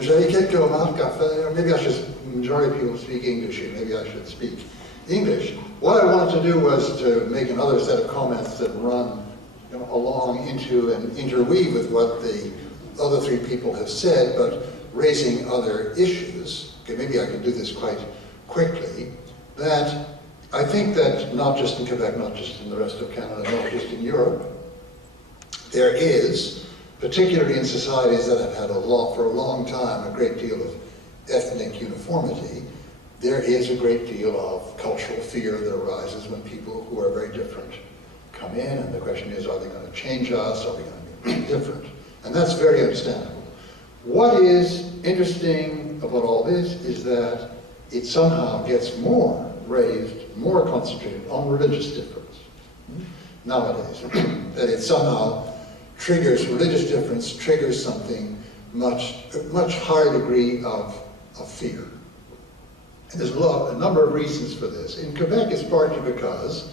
J'avais quelques remarques à faire. Maybe I should, majority of people speak English here, maybe I should speak English. What I wanted to do was to make another set of comments that run along into and interweave with what the other three people have said, but raising other issues. Okay, maybe I can do this quite quickly. That I think that not just in Quebec, not just in the rest of Canada, not just in Europe, there is, particularly in societies that have had for a long time, a great deal of ethnic uniformity, there is a great deal of cultural fear that arises when people who are very different come in, and the question is, are they going to change us? Are we going to be different? And that's very understandable. What is interesting about all this is that it somehow gets more raised, more concentrated on religious difference nowadays. That it somehow triggers religious difference, triggers something much higher degree of fear. And there's a number of reasons for this. In Quebec, it's partly because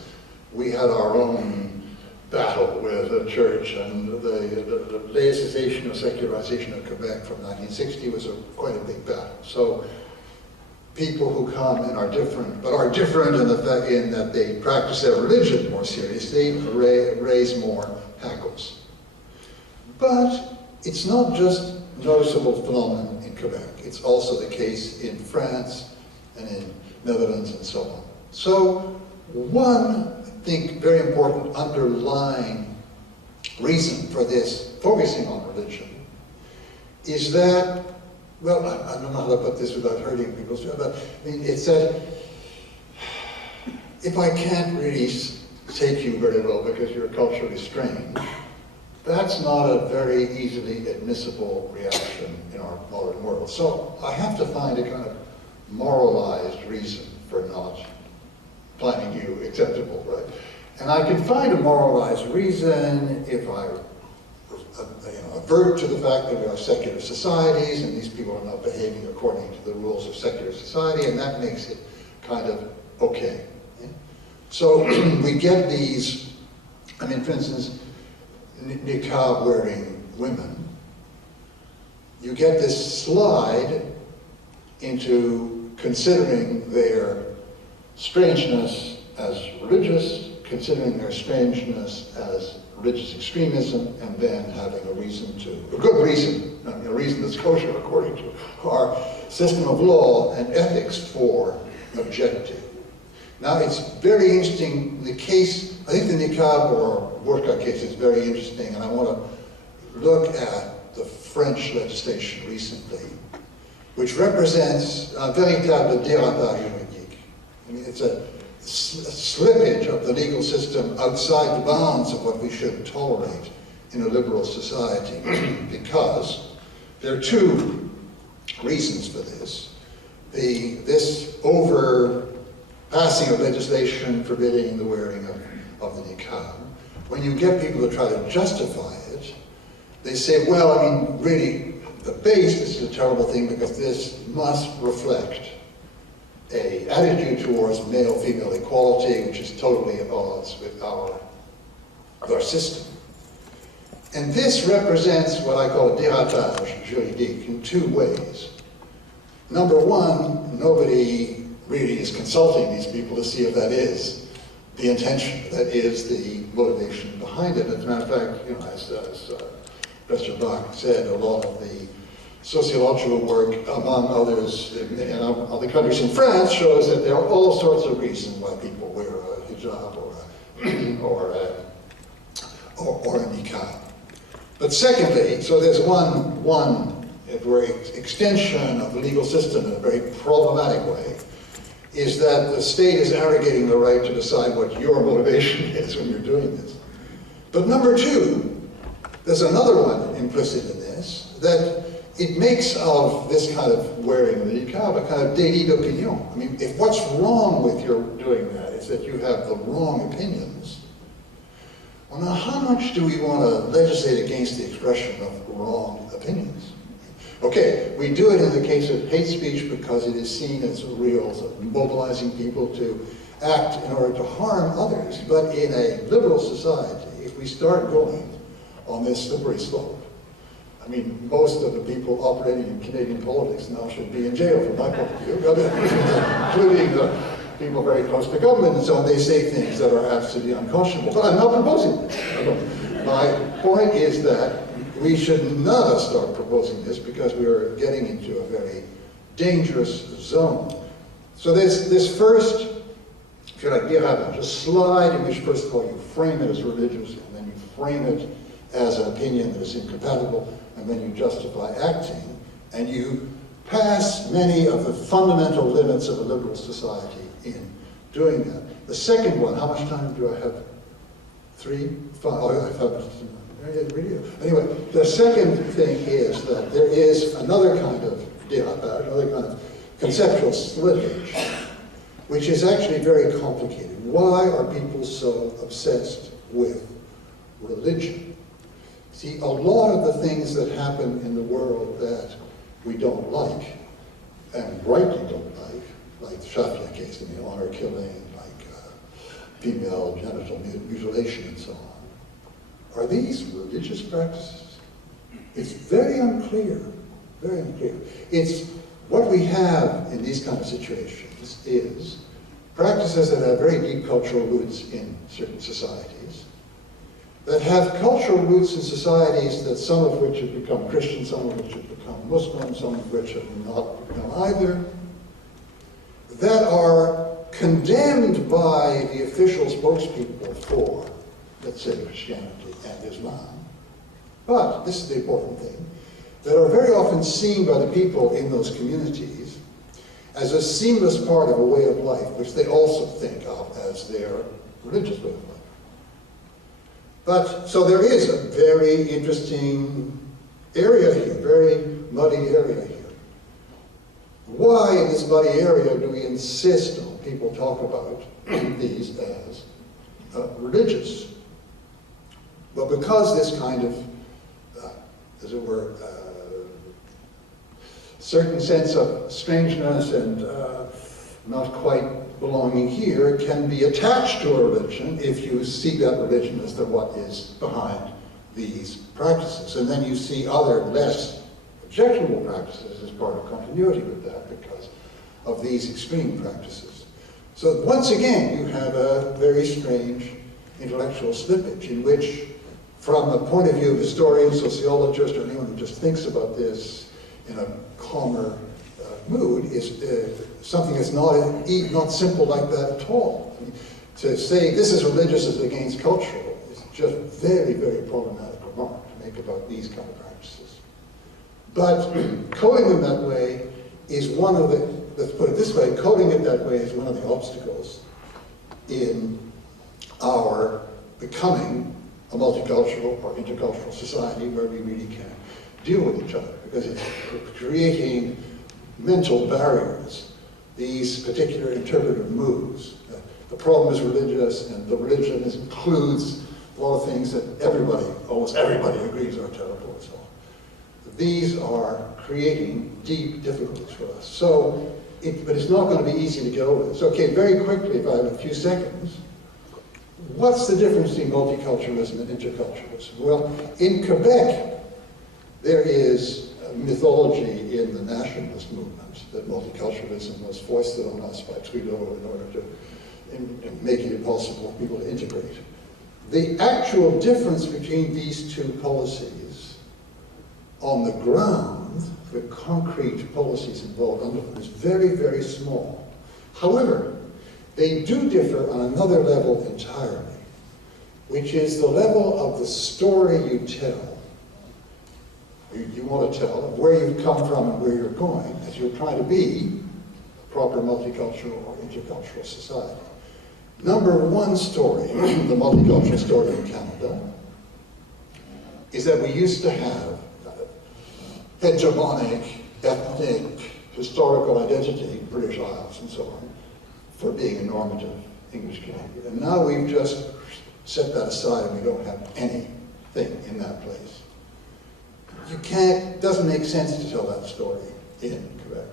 we had our own battle with the church, and the laicization or secularization of Quebec from 1960 was quite a big battle. So people who come and are different, but are different in the fact in that they practice their religion more seriously, raise more hackles. But it's not just noticeable phenomenon in Quebec. It's also the case in France and in Netherlands and so on. So one, I think, very important underlying reason for this focusing on religion is that, well, I don't know how to put this without hurting people's feelings, but I mean, it's that if I can't really take you very well because you're culturally strange, that's not a very easily admissible reaction in our modern world. So I have to find a kind of moralized reason for not finding you acceptable, right? And I can find a moralized reason if I avert to the fact that we are secular societies and these people are not behaving according to the rules of secular society, and that makes it kind of okay. Yeah? So we get these, I mean, for instance, niqab wearing women, you get this slide into considering their strangeness as religious, considering their strangeness as religious extremism, and then having a reason to, a good reason, I mean, a reason that's kosher according to our system of law and ethics for objecting. Now it's very interesting, the case, I think the niqab or burqa case is very interesting, and I want to look at the French legislation recently, which represents a véritable dérapage juridique. I mean, it's a slippage of the legal system outside the bounds of what we should tolerate in a liberal society, because there are two reasons for this. This overpassing of legislation forbidding the wearing of the niqab, when you get people to try to justify it, they say, well, I mean, really, the base, this is a terrible thing because this must reflect an attitude towards male-female equality, which is totally at odds with our system. And this represents what I call a dérapage juridique in two ways. Number one, nobody really is consulting these people to see if that is the intention, that is the motivation behind it. As a matter of fact, as Professor Bach said, a lot of the sociological work, among others, in other countries in France, shows that there are all sorts of reasons why people wear a hijab or a niqab. But secondly, so there's one very extension of the legal system in a very problematic way, is that the state is arrogating the right to decide what your motivation is when you're doing this. But number two, there's another one implicit in this, that it makes of this kind of wearing the niqab a kind of délit d'opinion. I mean, if what's wrong with your doing that is that you have the wrong opinions, well, now how much do we want to legislate against the expression of wrong opinions? Okay, we do it in the case of hate speech because it is seen as a real sort of mobilizing people to act in order to harm others. But in a liberal society, if we start going on this slippery slope, I mean, most of the people operating in Canadian politics now should be in jail from my point of view, including the people very close to government and so on. They say things that are absolutely unconscionable. But I'm not proposing this. My point is that we should not start proposing this because we are getting into a very dangerous zone. So there's this first, if you like, a slide in which, first of all, you frame it as religious, and then you frame it as an opinion that is incompatible, and then you justify acting, and you pass many of the fundamental limits of a liberal society in doing that. The second one, how much time do I have? 3? 5? Oh, I have 5 minutes. Anyway, the second thing is that there is another kind of another kind of conceptual slippage, which is actually very complicated. Why are people so obsessed with religion? See, a lot of the things that happen in the world that we don't like, and rightly don't like the Shafia case in the honor killing, like female genital mutilation and so on, are these religious practices? It's very unclear, very unclear. It's what we have in these kind of situations is practices that have very deep cultural roots in certain societies, that have cultural roots in societies that some of which have become Christian, some of which have become Muslim, some of which have not become either, that are condemned by the official spokespeople for, let's say, Christianity and Islam. But, this is the important thing, that are very often seen by the people in those communities as a seamless part of a way of life, which they also think of as their religious way of life. But, so there is a very interesting area here, very muddy area here. Why in this muddy area do we insist on people talk about these as religious? Well, because this kind of, as it were, certain sense of strangeness and not quite belonging here can be attached to a religion if you see that religion as what is behind these practices. And then you see other less objectionable practices as part of continuity with that because of these extreme practices. So once again, you have a very strange intellectual slippage in which, from the point of view of a historian, sociologist, or anyone who just thinks about this in a calmer mood, is something that's not simple like that at all. I mean, to say this is religious as against cultural is just very, very problematic remark to make about these kind of practices. But coding them that way is one of the, let's put it this way, coding it that way is one of the obstacles in our becoming a multicultural or intercultural society where we really can deal with each other, because it's creating mental barriers, these particular interpretive moves. The problem is religious, and the religion includes a lot of things that almost everybody agrees are terrible and so on. These are creating deep difficulties for us. So, but it's not going to be easy to get over this. Okay, very quickly, if I have a few seconds, what's the difference between multiculturalism and interculturalism? Well, in Quebec, there is a mythology in the nationalist movement that multiculturalism was foisted on us by Trudeau in order to make it impossible for people to integrate. The actual difference between these two policies on the ground, the concrete policies involved under them, is very, very small. However, they do differ on another level entirely, which is the level of the story you tell. You want to tell of where you've come from and where you're going as you're trying to be a proper multicultural or intercultural society. Number one story, the multicultural story in Canada, is that we used to have hegemonic, ethnic, historical identity, British Isles and so on, for being a normative English Canadian. And now we've just set that aside and we don't have anything in that place. You can't, it doesn't make sense to tell that story in Quebec.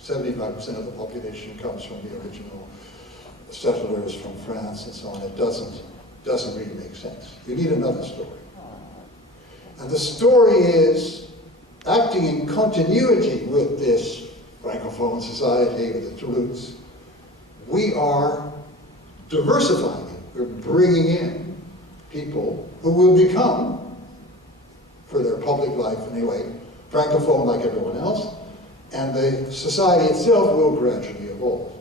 75% of the population comes from the original settlers from France and so on. It doesn't really make sense. You need another story. And the story is acting in continuity with this Francophone society, with its roots, we are diversifying it. We're bringing in people who will become, for their public life anyway, Francophone like everyone else, and the society itself will gradually evolve.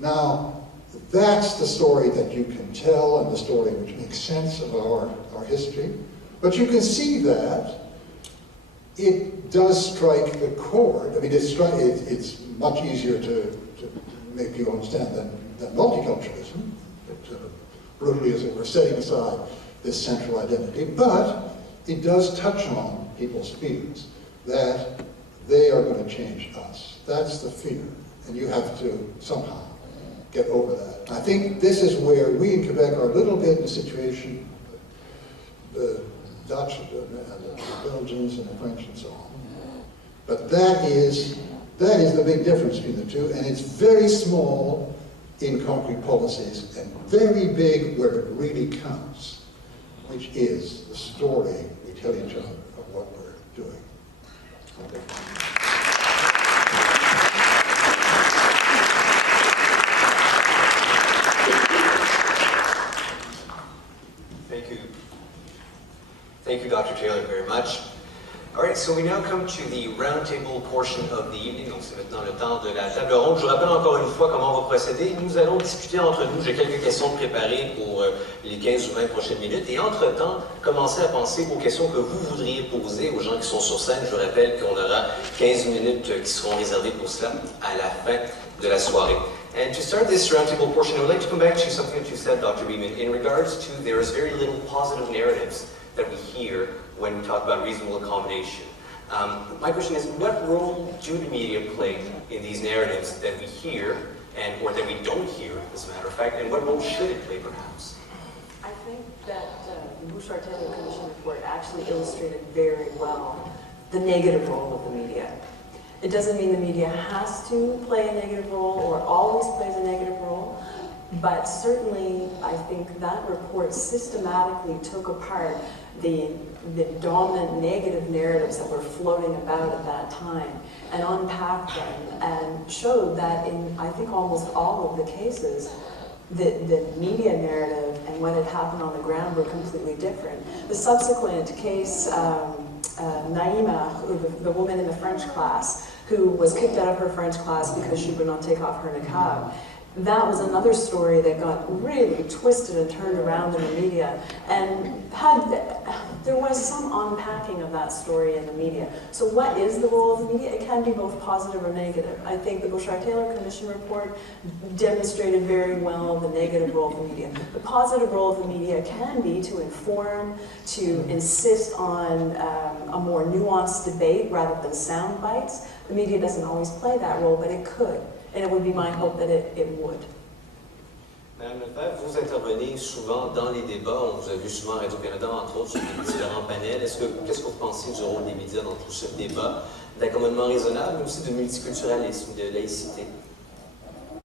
Now, that's the story that you can tell and the story which makes sense of our history. But you can see that it does strike the chord. I mean, it's much easier to make people understand than multiculturalism, brutally as it were, setting aside this central identity. But it does touch on people's fears that they are going to change us. That's the fear. And you have to somehow get over that. I think this is where we in Quebec are a little bit in a situation, the Dutch and the Belgians and the French and so on. But that is the big difference between the two, and it's very small in concrete policies and very big where it really counts, which is the story we tell each other of what we're doing. Okay. Thank you, Dr. Taylor, very much. All right, so we now come to the roundtable portion of the evening. Donc, c'est maintenant le temps de la table ronde. Je vous rappelle encore une fois comment on va procéder. Nous allons discuter entre nous. J'ai quelques questions préparées pour les 15 ou 20 prochaines minutes. Et entre-temps, commencez à penser aux questions que vous voudriez poser aux gens qui sont sur scène. Je vous rappelle qu'on aura 15 minutes qui seront réservées pour cela à la fin de la soirée. And to start this roundtable portion, I would like to come back to something that you said, Dr. Beeman, in regards to there is very little positive narratives that we hear when we talk about reasonable accommodation. My question is, what role do the media play in these narratives that we hear, or that we don't hear, as a matter of fact, and what role should it play, perhaps? I think that the Bouchard-Taylor Commission report actually illustrated very well the negative role of the media. It doesn't mean the media has to play a negative role or always plays a negative role, but certainly I think that report systematically took apart the dominant negative narratives that were floating about at that time and unpacked them and showed that in, I think, almost all of the cases, the media narrative and what had happened on the ground were completely different. The subsequent case, Naïma, the woman in the French class, who was kicked out of her French class because she would not take off her niqab. That was another story that got really twisted and turned around in the media, and there was some unpacking of that story in the media. So what is the role of the media? It can be both positive or negative. I think the Bouchard-Taylor Commission report demonstrated very well the negative role of the media. The positive role of the media can be to inform, to insist on a more nuanced debate rather than sound bites. The media doesn't always play that role, but it could. And it would be my hope that it would. Madame Lefebvre, vous intervenez souvent dans les débats. On vous a vu souvent à Radio-Canada, entre autres, sur les différents panels. Qu'est-ce que vous pensez du rôle des médias dans tout ce débat d'accommodement raisonnable, mais aussi de multiculturalisme, de laïcité?